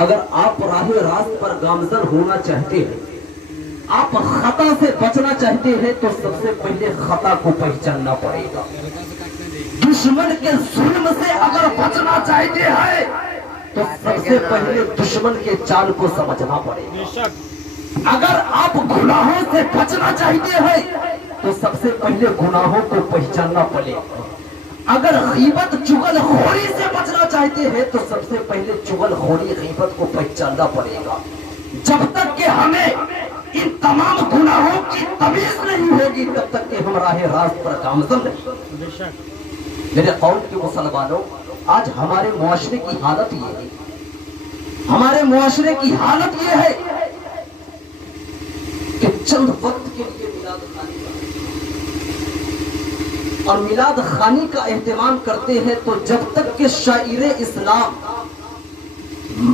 अगर आप राह रास्त पर गामजन होना चाहते हैं, आप खता से बचना चाहते हैं, तो सबसे पहले खता को पहचानना पड़ेगा। दुश्मन के जुल्म से अगर बचना चाहते हैं, तो सबसे पहले दुश्मन के चाल को समझना पड़ेगा। अगर आप गुनाहों से बचना चाहते हैं, तो सबसे पहले गुनाहों को पहचानना पड़ेगा। अगर गीबत चुगलखोरी से बचना चाहते हैं, तो सबसे पहले चुगलखोरी गीबत को पहचानना पड़ेगा। जब तक कि हमें इन तमाम गुनाहों की तमीज नहीं होगी, तब तक कि हम राह रास्त पर गामजन नहीं। मेरे कौम के मुसलमानों, आज हमारे मुआशरे की हालत ये है, हमारे मुआशरे की हालत ये है कि चंद वक्त के लिए मिलाद खानी और मिलाद खानी का एहतमाम करते हैं, तो जब तक कि शाइरे इस्लाम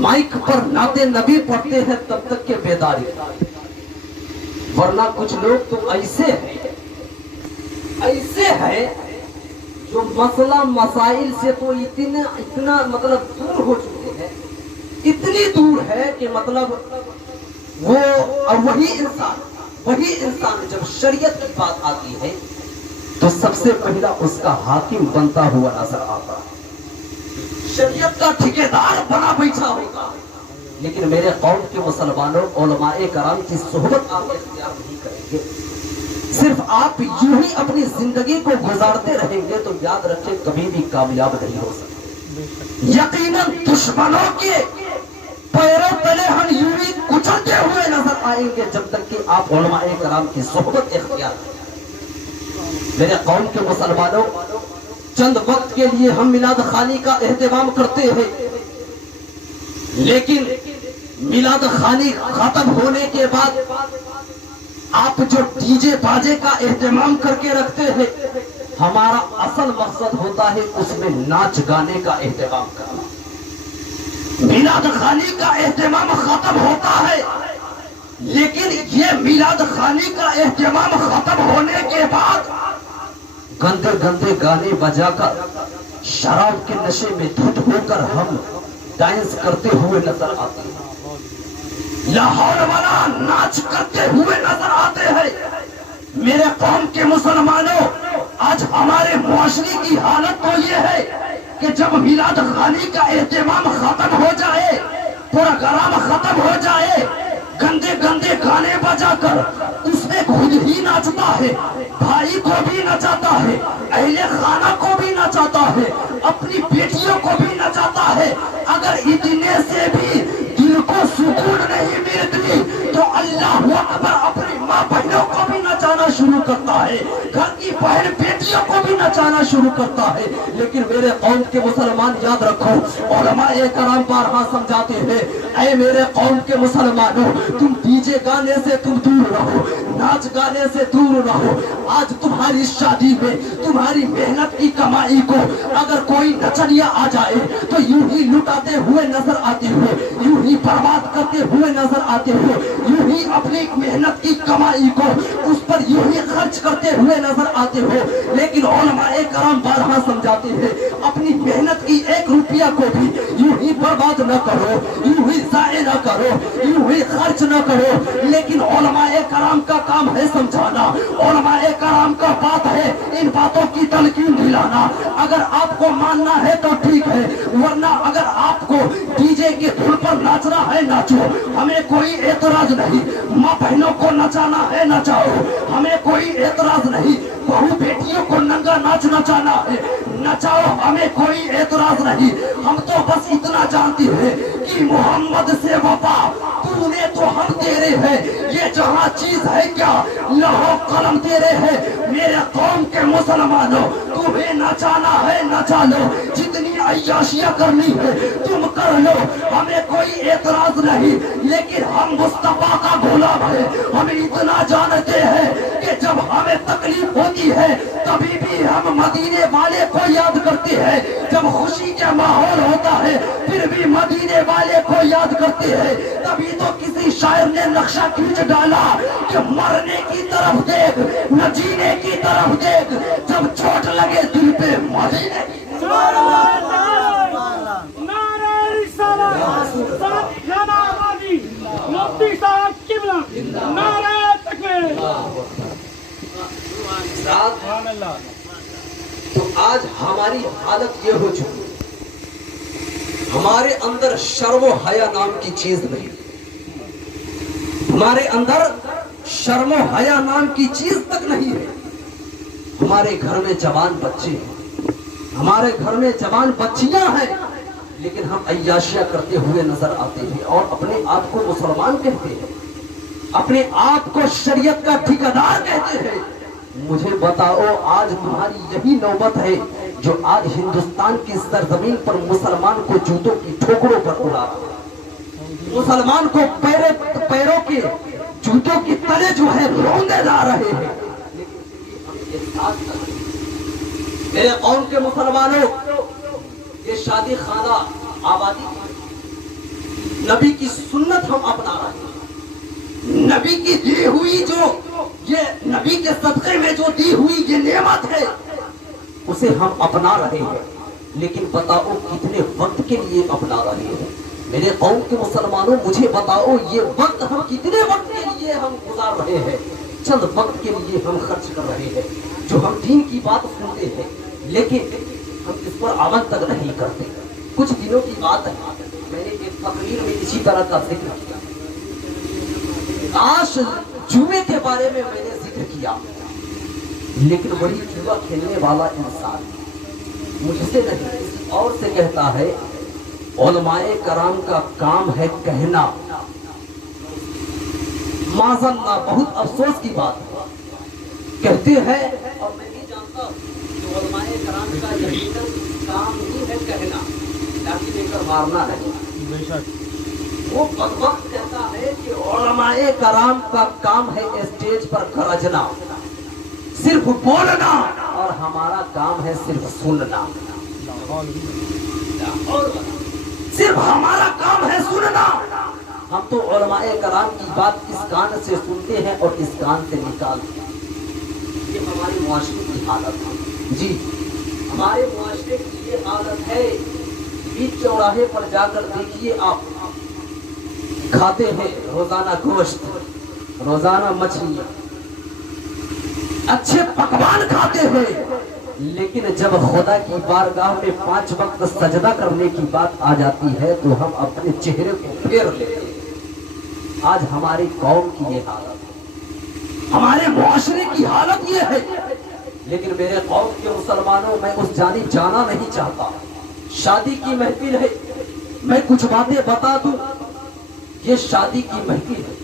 माइक पर नाते नबी पढ़ते हैं, तब तक के बेदारी। वरना कुछ लोग तो ऐसे हैं जो मसला मसाइल से तो इतना मतलब दूर हो चुके हैं, इतनी दूर है कि मतलब वो और वही इंसान जब शरीयत की बात आती है, तो सबसे पहला उसका हाकिम बनता हुआ नजर आता है, शरीयत का ठेकेदार बना बैठा होगा। लेकिन मेरे कौम के मुसलमानों, उलमाए कराम की सोहबत आप इख्तियार नहीं करेंगे, सिर्फ आप यूं ही अपनी जिंदगी को गुजारते रहेंगे, तो याद रखें कभी भी कामयाब नहीं हो सकते। यकीनन दुश्मनों के पैरों तले हम यूं ही कुचलते हुए नजर आएंगे, जब तक कि आप उलमाए कराम की सोहबत इख्तियार करें। मेरे कौम के मुसलमानों, चंद वक्त के लिए हम मिलाद खानी का एहतमाम करते हैं, लेकिन मिलाद खानी खत्म होने के बाद आप जो डीजे बाजे का एहतमाम करके रखते हैं, हमारा असल मकसद होता है उसमें नाच गाने का एहतमाम करना। मिलाद खानी का एहतमाम खत्म होता है, लेकिन ये मिलाद खानी का एहतमाम खत्म होने के बाद गंदे गंदे गाने बजाकर शराब के नशे में धुत होकर हम डांस करते हुए नजर आते हैं, लाहौर वाला नाच करते हुए नजर आते हैं। मेरे कौम के मुसलमानों, आज हमारे मुआशरे की हालत तो ये है कि जब मिलाद खानी का एहतमाम खत्म हो जाए, प्रोग्राम खत्म हो जाए, गंदे गंदे गाने बजाकर उसमें खुद ही नाचता है, भाई को भी नचाता है, अहले खाना को भी नचाता है, अपनी बेटियों को भी नचाता है। अगर इतने से भी दिल को सुकून नहीं मिलती, तो अल्लाह अकबर अपनी माँ बहनों को भी नचाना शुरू करता है, घर की बहन बेटियों को भी नचाना शुरू करता है। लेकिन मेरे कौम के मुसलमान याद रखो, उलमाए कराम बारहा समझाते हैं, ऐ मेरे कौम के मुसलमानों, तुम डीजे गाने से तुम दूर रहो, नाच गाने से दूर रहो। आज तुम्हारी शादी में तुम्हारी मेहनत की कमाई को अगर कोई नचनिया आ जाए, तो यूं ही लुटाते हुए नजर आते हो, यूं ही बर्बाद करते हुए नजर आते हो, यूं ही अपनी मेहनत की कमाई को उस पर यूं ही खर्च करते हुए नजर आते हो। लेकिन उलमाए कराम बारहा समझाते हैं, अपनी मेहनत की एक रुपया को भी यूं ही बर्बाद न करो, यूं ही जाए न करो, यूं ही खर्च न करो। लेकिन उलमाए कराम का काम है समझाना, उलमाए कराम का बात है इन बातों की तलकीन दिलाना। अगर आपको मानना है तो ठीक है, वरना अगर आपको डीजे की धुन पर नाचना है नाचो, हमें कोई एतराज नहीं। माँ बहनों को नचाना है नचाओ, हमें कोई एतराज नहीं। बहू बेटियों को नंगा नाच नचाना है नचाओ, हमें कोई एतराज नहीं। हम तो बस इतना जानते हैं कि मोहम्मद से वफा तूने तो हम तेरे है, ये जहाँ चीज है क्या लहो कलम तेरे है। मेरे कौम के मुसलमानों, तुम्हें नचाना है नचा लो, जितनी अय्याशियां करनी है तुम कर लो, हमें कोई एतराज नहीं। लेकिन हम मुस्तफा का गुलाम है, हम इतना जानते हैं कि जब हमें तकलीफ होती है तभी भी हम मदीने वाले को याद करते हैं, जब खुशी का माहौल होता है फिर भी मदीने वाले को याद करते हैं। तभी तो किसी शायर ने नक्शा खींच डाला कि मरने की तरफ देख न जीने की तरफ देख, जब चोट लगे दिल पे मदीने की। حضرات تو آج ہماری حالت یہ ہو چکی ہمارے اندر شرم و حیا نام کی چیز نہیں ہمارے اندر شرم و حیا نام کی چیز تک نہیں ہے ہمارے گھر میں جوان بچے ہیں ہمارے گھر میں جوان بچیاں ہیں لیکن ہم عیاشیاں کرتے ہوئے نظر آتے ہیں اور اپنے آپ کو مسلمان کہتے ہیں اپنے آپ کو شریعت کا ٹھیکیدار کہتے ہیں مجھے بتاؤ آج تمہاری یہی نوبت ہے جو آج ہندوستان کی سرزمین پر مسلمان کو جوتوں کی ٹھوکروں پر اڑا رہا ہے مسلمان کو پیروں کے جوتوں کی تلے جو ہے روندے جا رہے ہیں میرے قوم کے مسلمانوں یہ شادی خانہ آبادی نبی کی سنت ہم اپنا رہے ہیں نبی کی دی ہوئی جو یہ نبی کے صدقے میں جو دی ہوئی یہ نعمت ہے اسے ہم اپنا رہے ہیں لیکن بتاؤ کتنے وقت کے لیے اپنا رہے ہیں میرے قوم کے مسلمانوں مجھے بتاؤ یہ وقت ہم کتنے وقت کے لیے ہم گزار رہے ہیں چند وقت کے لیے ہم خرچ کر رہے ہیں جو ہم دین کی بات سنتے ہیں لیکن ہم اس پر عمل تک نہیں کرتے کچھ دنوں کی بات ہے میں نے ایک تقریر میں اسی طرح کا ذکر کیا کاش جوئے کے بارے میں میں نے ذکر کیا لیکن وہی جوا کھیلنے والا انسان مجھ سے نہیں کسی اور سے کہتا ہے علماء کرام کا کام ہے کہنا معاذ اللہ بہت افسوس کی بات ہے کہتے ہیں اور میں نہیں جانتا کہ علماء کرام کا یقیناً کام ہی ہے کہنا لاٹھی لے کر مارنا ہے وہ بدبخت کہتا ہے کہ علماء کرام کا کام ہے اسٹیج پر گرجنا صرف بولنا اور ہمارا کام ہے صرف سننا صرف ہمارا کام ہے سننا ہم تو علماء کرام کی بات اس کان سے سنتے ہیں اور اس کان سے نکالتے ہیں یہ ہماری معاشرے کی حالت ہے جی ہمارے معاشرے کی یہ حالت ہے بیچ چوراہے پر جا کر دیکھیے آپ کھاتے ہیں روزانہ گوشت روزانہ مچھلی اچھے پکوان کھاتے ہیں لیکن جب خدا کی بارگاہ میں 5 وقت سجدہ کرنے کی بات آ جاتی ہے تو ہم اپنے چہرے کو پھیر لیتے ہیں آج ہماری قوم کی یہ حالت ہے ہمارے معاشرے کی حالت یہ ہے لیکن میرے قوم کے مسلمانوں میں اس جانب جانا نہیں چاہتا شادی کی محفل ہے میں کچھ باتیں بتا دوں یہ شادی کی محفل ہے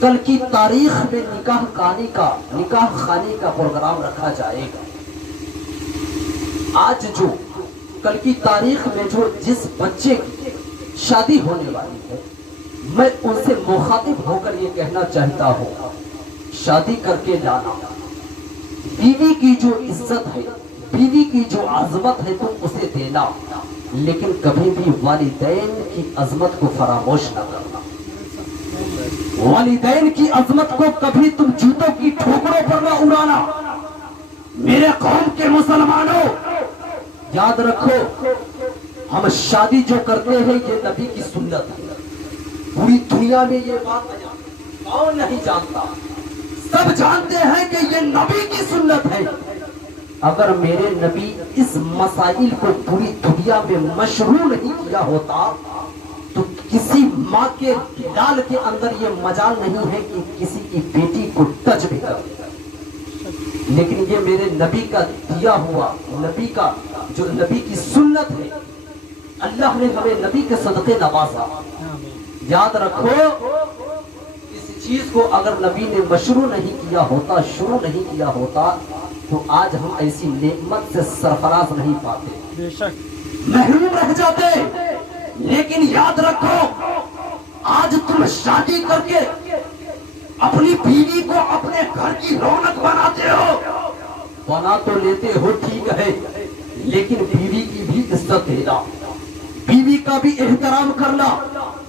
کل کی تاریخ میں نکاح خانی کا پروگرام رکھا جائے گا آج جو کل کی تاریخ میں جو جس بچے کی شادی ہونے والی ہے میں ان سے مخاطب ہو کر یہ کہنا چاہتا ہوں شادی کر کے لانا بیوی کی جو عزت ہے بیوی کی جو عظمت ہے تم اسے دینا لیکن کبھی بھی والدین کی عظمت کو فراموش نہ کرنا والدین کی عظمت کو کبھی تم جوتوں کی ٹھوکروں پر نہ اڑانا میرے قوم کے مسلمانوں یاد رکھو ہم شادی جو کرتے ہیں یہ نبی کی سنت ہے پوری دنیا میں یہ بات کون نہیں جانتا سب جانتے ہیں کہ یہ نبی کی سنت ہے اگر میرے نبی اس مسائل کو پوری دنیا میں مشروع نہیں کیا ہوتا تو کسی ماں کے دل کے اندر یہ مجال نہیں ہے کہ کسی کی بیٹی کو ٹچ بھی کر لیکن یہ میرے نبی کا دیا ہوا نبی کا جو نبی کی سنت ہے اللہ نے ہمیں نبی کے صدقے نوازا یاد رکھو اس چیز کو اگر نبی نے مشروع نہیں کیا ہوتا شروع نہیں کیا ہوتا تو آج ہم ایسی نعمت سے سرفراز نہیں پاتے محروم رہ جاتے لیکن یاد رکھو آج تم شادی کر کے اپنی بیوی کو اپنے گھر کی رونق بناتے ہو بنا تو لیتے ہو ٹھیک ہے لیکن بیوی کی بھی عزت دینا بیوی کا بھی احترام کرنا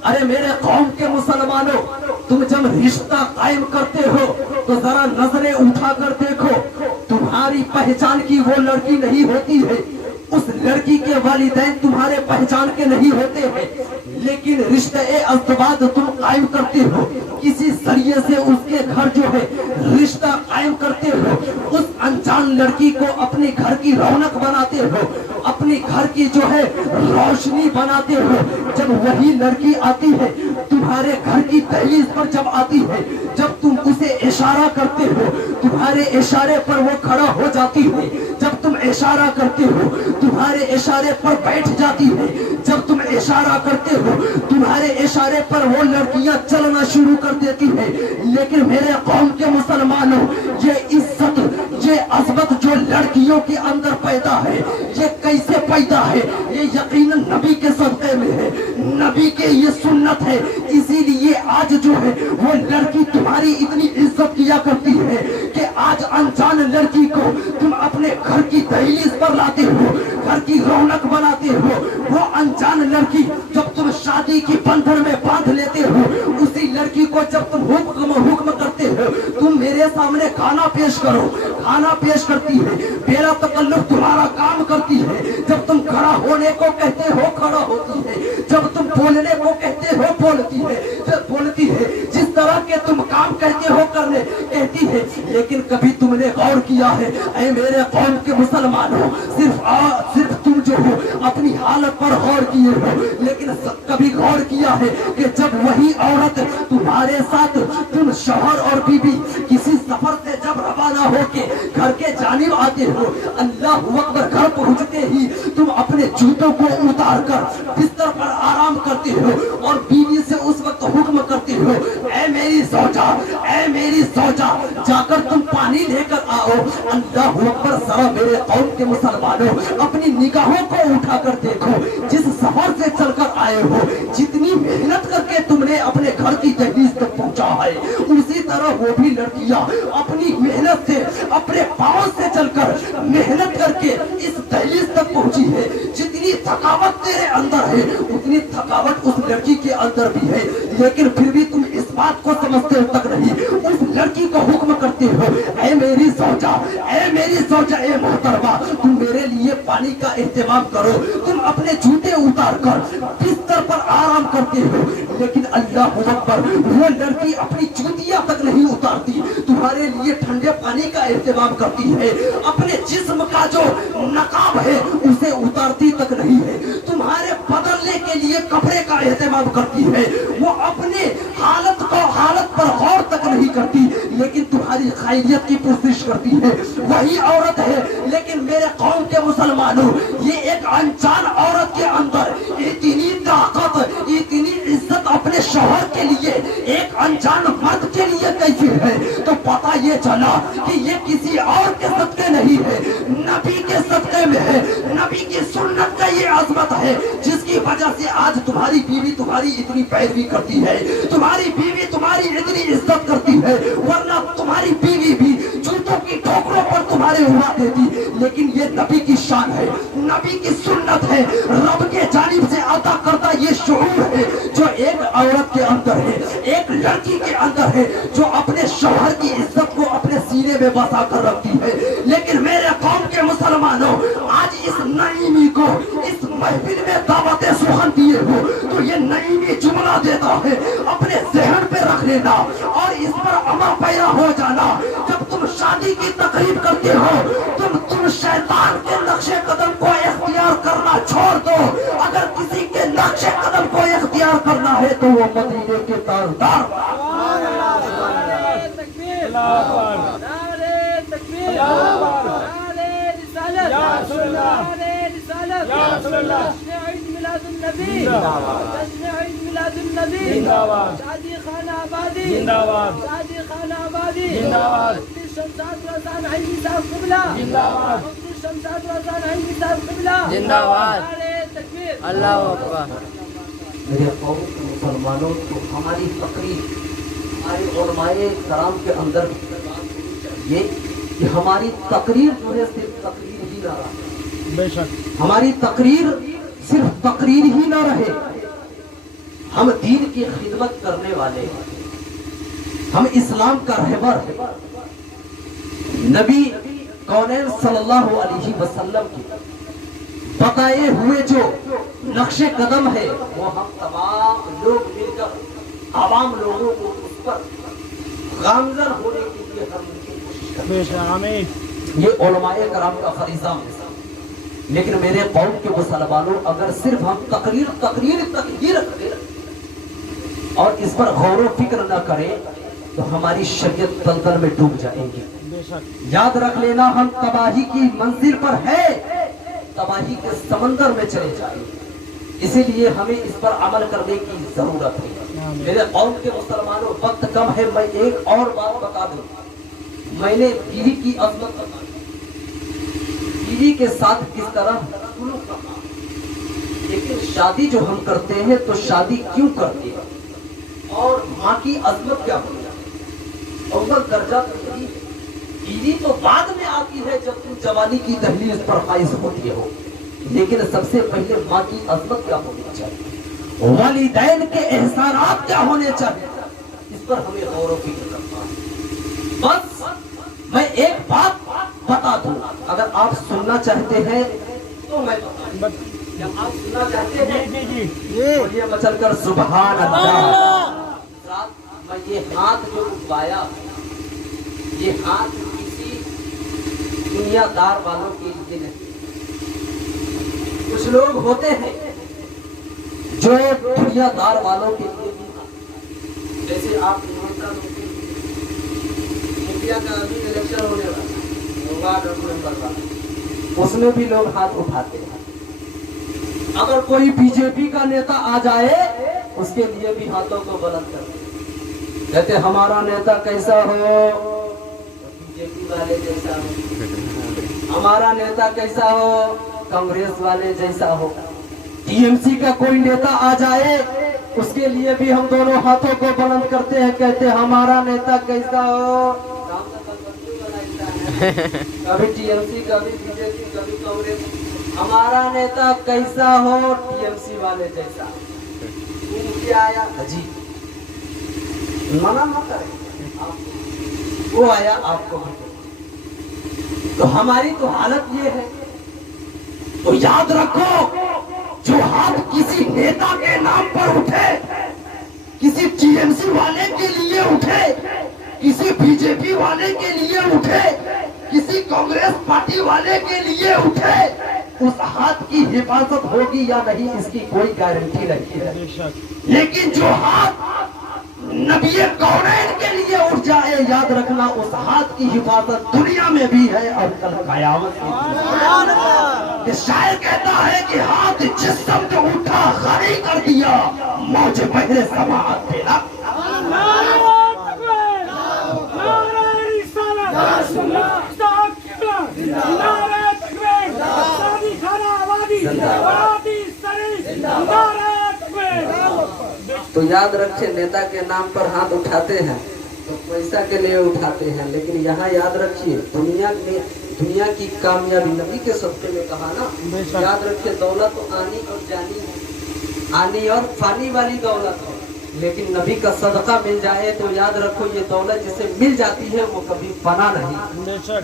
ارے میرے قوم کے مسلمانوں تم جب رشتہ قائم کرتے ہو تو ذرا نظریں اٹھا کر دیکھو تمہاری پہچان کی وہ لڑکی نہیں ہوتی ہے اس لڑکی کے والدین تمہارے پہچان کے نہیں ہوتے ہیں لیکن رشتہ ازدواج تم قائم کرتے ہو کسی ذریعے سے اس کے گھر جو ہے رشتہ قائم کرتے ہو اس انجان अनजान लड़की को अपने घर की रौनक बनाते हो, अपने घर की जो है रोशनी बनाते हो, जब वही लड़की आती है तुम्हारे घर की दहलीज पर, जब आती है, जब तुम उसे इशारा करते हो, तुम्हारे इशारे पर वो खड़ा हो जाती है, जब तुम इशारा करते हो तुम्हारे इशारे पर बैठ जाती है, जब तुम इशारा करते हो तुम्हारे इशारे पर वो लड़कियां चलना शुरू कर देती है। लेकिन मेरे कौम के मुसलमानों, ये इज्जत, ये अजमत जो लड़कियों के अंदर पैदा है, ये कैसे पैदा है? ये यकीनन नबी के सदक़े में है, नबी के ये सुन्नत है। इसीलिए आज जो है वो लड़की तुम्हारी इतनी इज्जत किया करती है कि आज अनजान लड़की को तुम अपने घर की दहलीज पर लाते हो, घर की रौनक बनाते हो। वो अनजान लड़की जब तुम शादी की बंधन में बांध लेते हो, उसी लड़की को जब तुम हुक्म करते हो, तुम मेरे सामने खाना पेश करो, खाना पेश करती है, बेला तकल्लुफ तुम्हारा काम करती है। जब तुम खड़ा होने को कहते हो खड़ा होती है, जब तुम बोलने को कहते हो बोलती है, जब बोलती है, जिस तरह के तुम काम कहते हो करने कहती है। लेकिन कभी तुमने गौर किया है ऐ मेरे कौम के मुसलमानों, सिर्फ तुम जो हो अपनी हालत पर गौर किए हो, लेकिन कभी गौर किया है कि जब वही औरत तुम्हारे साथ, तुम शौहर और बीबी किसी सफर से जब रवाना होके घर के जानिब आते हो, अल्लाह अकबर, घर पहुंचते ही तुम अपने जूतों को उतार कर बिस्तर पर आराम करते हो और बीवी से उस वक्त हुक्म करते हो, ऐ मेरी सौजा, ऐ मेरी सौजा, जाकर तुम पानी लेकर आओ। अल्लाह अकबर, जरा मेरे कौम के मुसलमानों अपनी निगाहों को उठाकर देखो, जिस सफर से चलकर आए हो, जितनी मेहनत करके तुमने अपने घर की दहलीज तक पहुंचा है, उसी तरह वो भी लड़कियां अपनी मेहनत से, अपने पांव से चलकर मेहनत करके इस दहलीज तक पहुंची है। जितनी थकावट तेरे अंदर है उतनी थकावट उस लड़की के अंदर भी है, लेकिन फिर भी तुम इस बात को समझते तक नहीं, उस लड़की को हुक्म करते हो, ऐ मेरी सौजा, ऐ मेरी सौजा, ऐ मोहतरमा, तुम मेरे लिए पानी का इंतजाम करो। तुम अपने जूते उतार कर बिस्तर पर आराम करते हो, लेकिन अल्लाह अकबर, वो लड़की अपनी जूतियां तक नहीं उतारती, तुम्हारे लिए ठंडे पानी का इंतजाम करती है, अपने जिस्म का जो नकाब है उसे उतारती तक नहीं है, तुम्हारे बदलने के लिए कपड़े का इंतजाम करती है, वो अपने हालत पर गौर तक नहीं करती, लेकिन तुम्हारी खैरियत की कोशिश करती है। वही औरत है, लेकिन मेरे कौम के मुसलमानों, ये एक अनजान औरत के अंदर इतनी ताकत, इतनी इज्जत अपने शौहर के लिए, एक अनजान मर्द के लिए कैसी है, तो पता ये चला कि ये किसी और के सदके नहीं है, नबी के सदके में है। नबी की सुन्नत का ये अजमत है, जिसकी वजह से आज तुम्हारी बीवी तुम्हारी इतनी पैरवी करती है, तुम्हारी बीवी तुम्हारी इतनी इज्जत करती है, वरना तुम्हारी बीवी भी जूतों की ठोकरों पर तुम्हारे उड़ा देती। लेकिन ये नबी की शान है, नबी की सुन्नत है, रब के जानिब से अता करता ये शऊर है जो एक औरत के अंदर है, एक लड़की के अंदर है, जो अपने शौहर की इज्जत को अपने सीने में बसा कर रखती है। लेकिन मेरे कौम के मुसलमानों, आज इस नईमी को, इस महफिल में दावत सुखन दिए हो, तो ये नईमी जुमला देता है, अपने जहन पे रख लेना और इस पर अमल पैरा हो जाना। जब तुम शादी की तकरीब करते हो, तुम शैतान के नक्शे कदम को इख्तियार करना छोड़ दो। अगर किसी के नक्शे कदम को इख्तियार करना है तो वो मदीने के ताजदार। शादी खाना आबादी जिंदाबाद, शादी खाना आबादी जिंदाबाद, शमशाद रज़ान है निसाब क़िबला जिंदाबाद, शमशाद रज़ान है निसाब क़िबला जिंदाबाद, तकबीर, अल्लाहु अकबर। मेरे कौम के मुसलमानों, तो हमारी तकरीर, हमारे उलमाए कराम के अंदर ये कि हमारी तकरीर जो है सिर्फ तकरीर ही ना रहे, बेशक हमारी तकरीर सिर्फ तकरीर ही ना रहे, हम दीन की खिदमत करने वाले हैं, हम इस्लाम का रहबर है। नबी कौनैन सल्लल्लाहु अलैहि वसल्लम के बताए हुए जो नक्शे कदम है, वो हम तमाम लोग मिलकर आवाम लोगों को उस पर गामजन होने के लिए हम कोशिश करते हैं। ये उलमाए कराम का फरीज़ा है। लेकिन मेरे कौम के मुसलमानों, अगर सिर्फ हम तकरीर करें और इस पर गौर फिक्र न करें तो हमारी शरीयत दलदल में डूब जाएगी। याद रख लेना, हम तबाही की मंजिल पर है, तबाही के समंदर में चले जाएंगे। इसीलिए हमें इस पर अमल करने की जरूरत है। मेरे कौम के मुसलमानों, वक्त कम है, मैं एक और बात बता दूं। मैंने बीवी की अजमत बता दी, बीवी के साथ किस तरह सुलूक करना। लेकिन शादी जो हम करते हैं तो शादी क्यों करते हैं और माँ की अजमत क्या होती है? अव्वल दर्जा बीवी तो बाद में आती है जब तुम जवानी की दहलीज पर फाइज होती हो। लेकिन सबसे पहले माँ की अजमत क्या होनी चाहिए, वालिदैन के एहसानात क्या होने चाहिए, इस पर हमें गौर व फिक्र करना है। बस मैं एक बात बता दूं, अगर आप सुनना चाहते हैं तो मैं बता दूं। जब आप सुनना चाहते हैं तो ये मचल कर सुभान अल्लाह। मैं ये हाथ जो उठाया, ये हाथ किसी दुनियादार वालों के लिए नहीं। कुछ लोग होते हैं जो दुनियादार वालों के लिए भी, जैसे आप इंडिया का अभी इलेक्शन होने वाला, उसमें भी लोग हाथ उठाते हैं। अगर कोई बीजेपी का नेता आ जाए उसके लिए भी हाथों को बुलंद करते हैं, कहते हमारा नेता कैसा हो, बीजेपी वाले जैसा हो, हमारा नेता कैसा हो, कांग्रेस वाले जैसा हो। टीएमसी का कोई नेता आ जाए उसके लिए भी हम दोनों हाथों को बुलंद करते हैं, कहते हमारा नेता कैसा हो। कभी टीएमसी, कभी बीजेपी, कभी कांग्रेस, हमारा नेता कैसा हो, टीएमसी वाले जैसा। आया जी, मना न करें, वो आया आपको भी। तो हमारी तो हालत ये है। तो याद रखो, जो हाथ किसी नेता के नाम पर उठे, किसी टीएमसी वाले के लिए उठे, किसी बीजेपी वाले के लिए उठे, किसी कांग्रेस पार्टी वाले के लिए उठे, उस हाथ की हिफाजत होगी या नहीं इसकी कोई गारंटी नहीं है। लेकिन जो हाथ नबी कौनैन के लिए उठ जाए, याद रखना उस हाथ की हिफाजत दुनिया में भी है और कल क़यामत में भी। शायर कहता है कि हाथ जिस शब्द उठा खड़ी कर दिया, मौज पहले समाअत फेरा। तो याद रखे, नेता के नाम पर हाथ उठाते हैं तो पैसा के लिए उठाते हैं, लेकिन यहाँ याद रखिए दुनिया की कामयाबी नबी के सदक़े में कहा ना, याद रखिए दौलत तो आनी और जानी, आनी और फानी वाली दौलत है, लेकिन नबी का सदका मिल जाए तो याद रखो ये दौलत जिसे मिल जाती है वो कभी फना नहीं।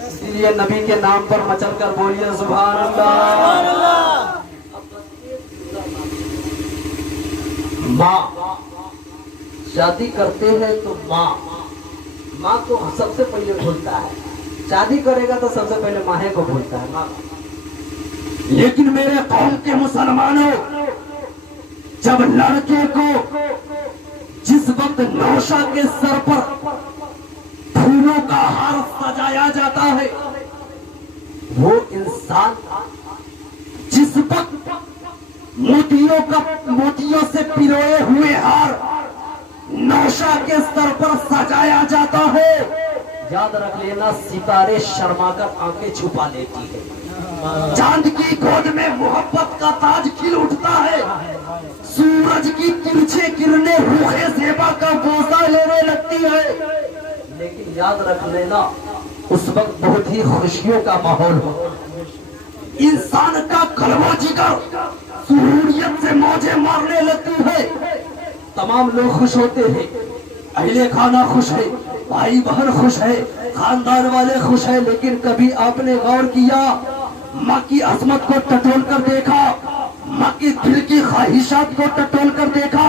इसलिए नबी के नाम पर मचल कर बोलिए सुभान अल्लाह। माँ, शादी करते हैं तो माँ को सबसे पहले भूलता है, शादी करेगा तो सबसे पहले माँ को भूलता है, माँ। लेकिन मेरे कौम के मुसलमानों, जब लड़के को जिस वक्त नौशा के सर पर फूलों का हार सजाया जाता है, वो इंसान जिस वक्त मोतियों से पिरोए हुए हार नौशा के सर पर सजाया जाता है, याद रख लेना सितारे शर्माकर आंखें छुपा लेती है। चांद की गोद में मोहब्बत का ताज खिल उठता है, सूरज की तिरछे किरणें रूखे ज़ेबा का बोसा लेने लगती है। लेकिन याद रख लेना उस वक्त बहुत ही खुशियों का माहौल हो, इंसान का कलवा जिगर सुरूरियत से मौजें मारने लगती है, तमाम लोग खुश होते हैं, अहले खाना खुश है, भाई बहन खुश है, खानदान वाले खुश है। लेकिन कभी आपने गौर किया, माँ की अजमत को टटोल कर देखा, माँ की दिल की ख्वाहिशात को टटोल कर देखा?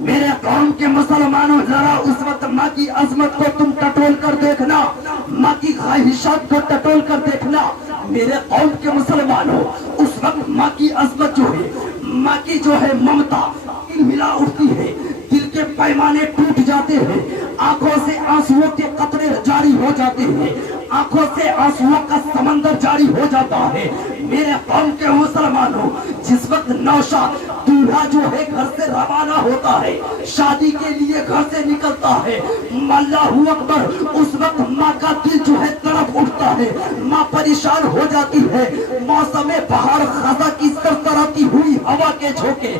मेरे कौम के मुसलमानों, जरा उस वक्त माँ की अजमत को तुम टटोल कर देखना, माँ की ख्वाहिशात को टटोल कर देखना। میرے قوم کے مسلمانوں اس وقت ماں کی عظمت جو ہے، ماں کی جو ہے ممتا ملا اٹھتی ہے، دل کے پیمانے ٹوٹ جاتے ہیں، آنکھوں سے آنسوؤں کے قطرے جاری ہو جاتے ہیں، آنکھوں سے آنسوؤں کا سمندر جاری ہو جاتا ہے۔ میرے قوم کے مسلمانوں جس وقت نوشاد دولہا جو ہے گھر سے روانہ ہوتا ہے، شادی کے لیے گھر سے نکلتا ہے، اللہ اکبر، اس وقت ماں کا دل جو ہے تڑپ اٹھتا ہے، ماں پریشان ہو جاتی ہے۔ موسم بہار خزاں کی سرسراتی ہوئی ہوا کے جھونکے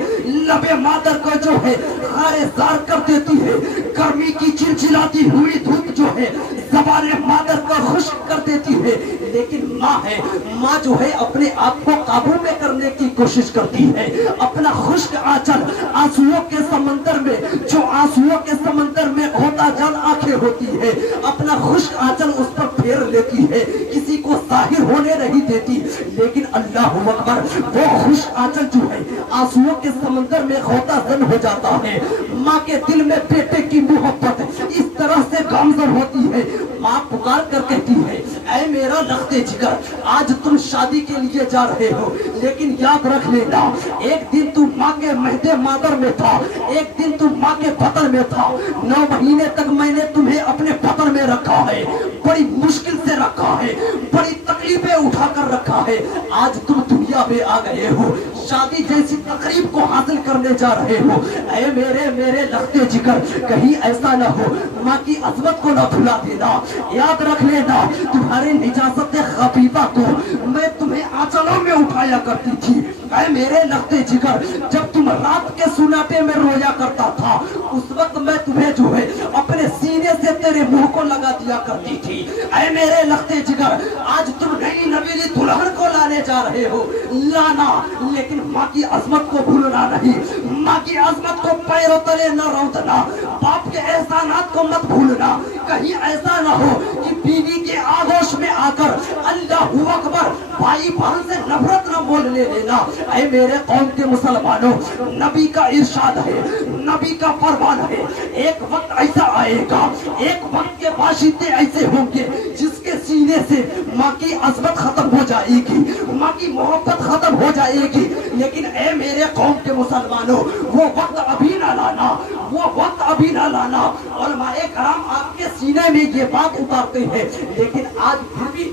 لبے مادر کو جو ہے خارے زار کر دیتی ہے، گرمی کی چلچلاتی ہوئی دھوپ جو ہے زبان مادر کو خشک کر دیتی ہے، لیکن ماں ہے، ماں جو ہے اپنے آپ کو قابو میں کرنے کی کوشش کرتی ہے، اپنا خشک آنچل آنسوؤں کے سمندر میں، جو آنسوؤں کے سمندر میں ہوتا جان آنکھیں ہوتی ہے، اپنا خشک آنچل اس پر پھیر لیتی ہے، کسی کو ظاہر ہونے نہیں دیتی، لیکن اللہ اکبر، وہ خشک آنچل جو ہے آنسوؤں کے سمندر میں ہوتا زن ہو جاتا ہے۔ ماں کے دل میں بیٹے کی محبت اس طرح سے گامزن ہوتی ہے، ماں پکار کر کہتی ہے، اے میرا لخت جگر، آج تم شادی کے لیے جا رہے ہو، لیکن یاد رکھ لینا ایک دن تم ماں کے مہد مادر میں تھا، ایک دن تم ماں کے بطن میں تھا، 9 مہینے تک میں نے تمہیں اپنے بطن میں رکھا ہے، بڑی مشکل سے رکھا ہے، بڑی تکلیفیں اٹھا کر رکھا ہے، آج تم دنیا میں آ گئے ہو، شادی جیسی تقریب کو حاصل کرنے جا رہے ہو، اے میرے لخت جگر، کہیں ایسا نہ ہو ماں کی عظمت کو نہ بھلا دینا، یاد رکھ لینا تمہاری نجاست خفیفہ کو میں تمہیں آنچلوں میں اٹھایا کرتی تھی، اے میرے لخت جگر، جب تم رات کے سناٹے میں رویا کرتا تھا اس وقت میں تمہیں جو ہے اپنے سینے سے تیرے منہ کو لگا دیا کرتی تھی، اے میرے لخت جگر، آج تم نئی نویلی دلہن کو لانے جا رہے ہو، لانا، لیکن ماں کی عظمت کو بھولنا نہیں، ماں کی عظمت کو پیروں تلے نہ رونتنا، باپ کے احسانات کو مت بھولنا، کہیں ایسا نہ ہو کہ بیوی کے آغوش میں آ کر اللہ اکبر بھائی بہن سے نفرت نہ بولنے دینا۔ اے میرے قوم کے مسلمانوں، نبی کا ارشاد ہے، نبی کا فرمان ہے، ایک وقت ایسا آئے گا، ایک وقت کے باشندے ایسے ہوں گے جس کے سینے سے ماں کی عظمت ختم ہو جائے گی، ماں کی محبت ختم ہو جائے گی، لیکن اے میرے قوم کے مسلمانوں، وہ وقت ابھی نہ لانا، وہ وقت ابھی نہ لانا۔ علماء کرام آپ کے سینے میں یہ بات اتارتے ہیں، لیکن آج پھر بھی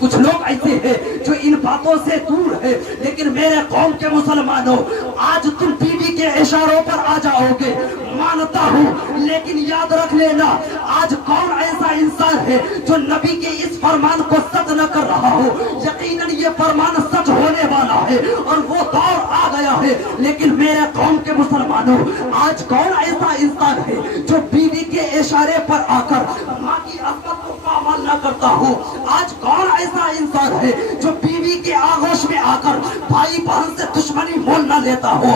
کچھ لوگ ایسے ہیں جو ان باتوں سے دور ہے، لیکن میرے قوم کے مسلمانوں، آج تم بیوی کے اشاروں پر آ جاؤ گے، مانتا ہوں، لیکن یاد رکھ لینا آج کون ایسا انسان ہے جو نبی کے اس فرمان کو سچ نہ کر رہا ہو؟ یقیناً یہ فرمان سچ ہونے والا ہے اور وہ دور آ گیا ہے، لیکن میرے قوم کے مسلمانوں، آج کون ایسا انسان ہے جو بیوی کے اشارے پر آ کر ماں کی عظمت کو پامال نہ کرتا ہو؟ آج کون ایسا انسان ہے جو بیوی کے آغوش میں آ کر بھائی بہن سے دشمنی مول نہ لیتا ہو؟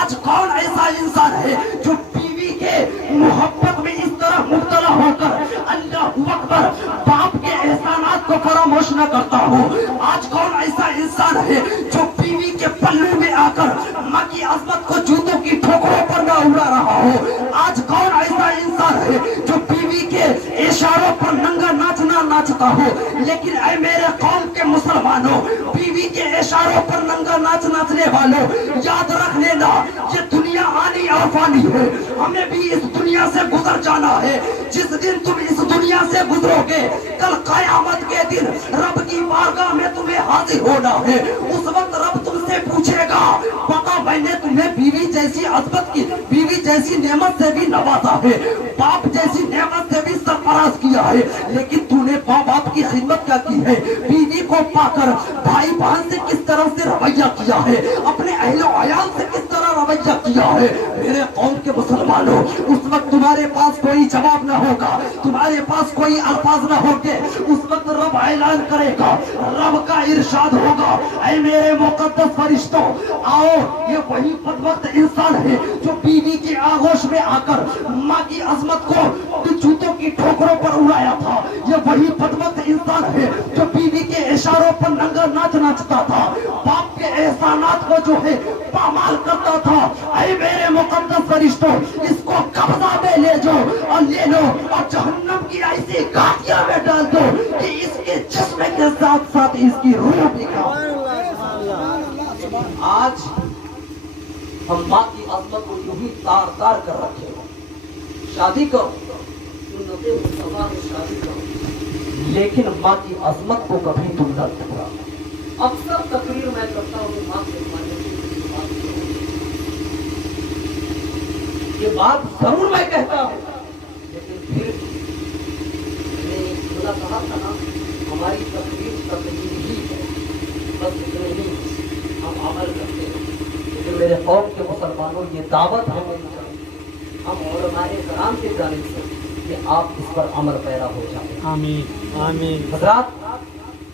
آج کون ایسا انسان ہے جو بیوی کے محبت میں اس طرح مبتلا ہو کر اللہ اکبر باپ کے احسانات کو فراموش نہ کرتا ہو؟ آج کون ایسا انسان ہے جو بیوی کے پلو میں آ کر ماں کی عظمت کو جوتوں کی ٹھوکروں پر نہ اڑا رہا ہو؟ آج کون ایسا انسان ہے جو بیوی کے اشاروں پر ننگا ناچنا ناچتا ہو؟ لیکن اے میرے قوم کے مسلمانوں، بیوی کے اشاروں پر ننگا ناچ ناچنے والوں، یاد رکھ لینا یہ دنیا آنی اور فانی ہے، ہمیں بھی اس دنیا سے گزر جانا ہے۔ جس دن تم اس دنیا سے گزرو گے، کل قیامت کے دن رب کی بارگاہ میں تمہیں حاضر ہونا ہے، اس وقت رب تم سے پوچھے گا، بتا میں نے تمہیں بیوی جیسی عظمت کی، بیوی جیسی نعمت سے بھی نوازا ہے، باپ جیسی نعمت سے بھی سرفراز کیا ہے، لیکن تو نے ماں باپ کی خدمت کیا کی ہے؟ بیوی کو پا کر بھائی بہن سے کس طرح سے رویہ کیا ہے؟ اپنے اہل و عیال سے کس طرح رویہ کیا ہے؟ میرے قوم کے مسلمانوں، اس وقت تمہارے پاس کوئی جواب نہ ہوگا، تمہارے پاس کوئی الفاظ نہ ہوگے، اس وقت رب اعلان کرے گا، رب کا ارشاد ہوگا، اے میرے مقدس فرشتوں، آؤ، یہ وہی بدبخت انسان ہے جو بیوی کے آغوش میں آ کر ماں کی عظمت کو جوتوں کی ٹھوکروں پر اڑایا تھا، یہ وہی بدبخت انسان ہے جو بیوی کے اشاروں پر ننگا ناچ ناچتا تھا، باپ کے احسانات کو جو ہے پامال کرتا تھا۔ اے میرے مقدس فرشتوں، اس کو قبضہ میں لے भेजो और ले लो और जहन्नम की ऐसी घाटियों में डाल दो कि इसके जिस्म के साथ साथ इसकी रूह भी खाओ। आज हम माँ की अजमत को यूं ही तार तार कर रखे हो। शादी करो, सुन्नते मुस्तफा में शादी करो, लेकिन माँ की अजमत को कभी तुम न टुकरा। अक्सर तकरीर मैं करता हूँ माँ के माने ये बात जरूर मैं कहता हूँ, लेकिन फिर मैंने खुदा कहा था ना, हमारी तकरीर तकरीर ही है, बस इतने ही हम अमल करते हैं। लेकिन मेरे कौम के मुसलमानों, ये दावत है मेरी तरफ, हम उलमाए कराम के जानिब से कि आप इस पर अमल पैरा हो जाए। आमीन आमीन। हज़रात,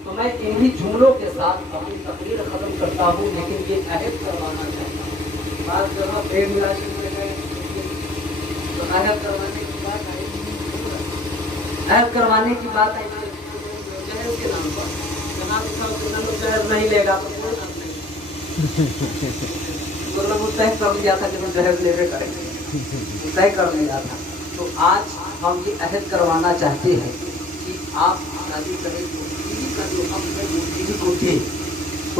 तो मैं इन्हीं जुमलों के साथ अपनी तकरीर खत्म करता हूँ, लेकिन ये अहद करवाना चाहता हूँ। बात जगह पेड़ मिलाशी में गए तो अहद करवाने की बात आई, अहद करवाने की बात आई जहर के नाम पर, जहाँ जहर नहीं लेगा तो कोई नाम नहीं। मतलब वो तय कर लिया था कि मैं जहर लेवे करेंगे, तय कर लिया था। तो आज हम ये अहद करवाना चाहते हैं कि आप शादी करें तो बीवी का जो हक है वो बीवी को दे,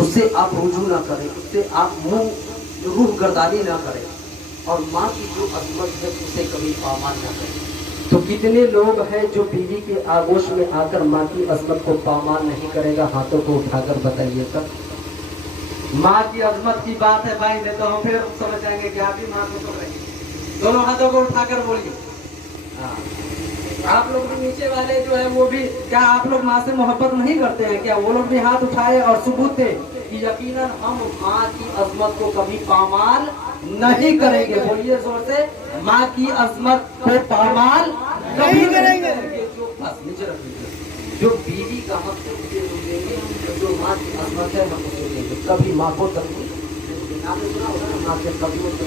उससे आप रुजू ना करें, उससे आप मुंह रूह गर्दानी ना करें, और माँ की जो अजमत है उसे कभी पामाल ना करें। तो कितने लोग हैं जो बीवी के आगोश में आकर माँ की अजमत को पामाल नहीं करेगा? हाथों को उठाकर बताइए सब। माँ की अजमत की बात है भाई, नहीं तो हम फिर समझ जाएंगे कि आप ही माँ को समझ रहे। दोनों हाथों को उठाकर बोलिए। आप लोग भी नीचे वाले जो है वो भी, क्या आप लोग माँ से मोहब्बत नहीं करते हैं क्या? वो लोग भी हाथ उठाए और सबूत दे कि यकीनन हम माँ की अजमत को कभी पामाल नहीं करेंगे। बोलिए जोर से, माँ की अजमत को पामाल कभी करेंगे। जो बस नीचे रख लीजिए, जो बीवी का हक है उसे हम देंगे, जो माँ की अजमत है हम उसे देंगे, कभी माँ को तकलीफ। आपने सुना होगा ना, माँ के कदमों से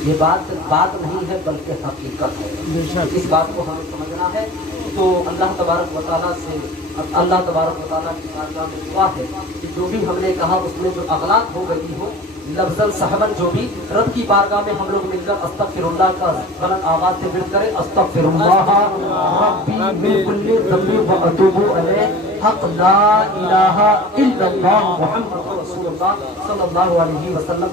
ये बात नहीं है बल्कि हकीकत है। इस बात को हमें समझना है। तो अल्लाह तबारक व तआला से, अल्लाह तबारक व तआला की बारगाह में दुआ है कि जो भी हमने कहा उसमें जो अगलात हो गई हो, लफ्ज़न सहवन जो भी, रब की बारगाह में हम लोग मिलकर अस्तगफिरुल्लाह का बुलंद आवाज से विर्द करें। अस्तगफिरुल्लाह रब्बी मिन कुल्ली ज़ंबि व अतूबु अलैहि, हक़ ला इलाहा इल्लल्लाह मुहम्मदुर रसूलुल्लाह सल्लल्लाहु अलैहि वसल्लम।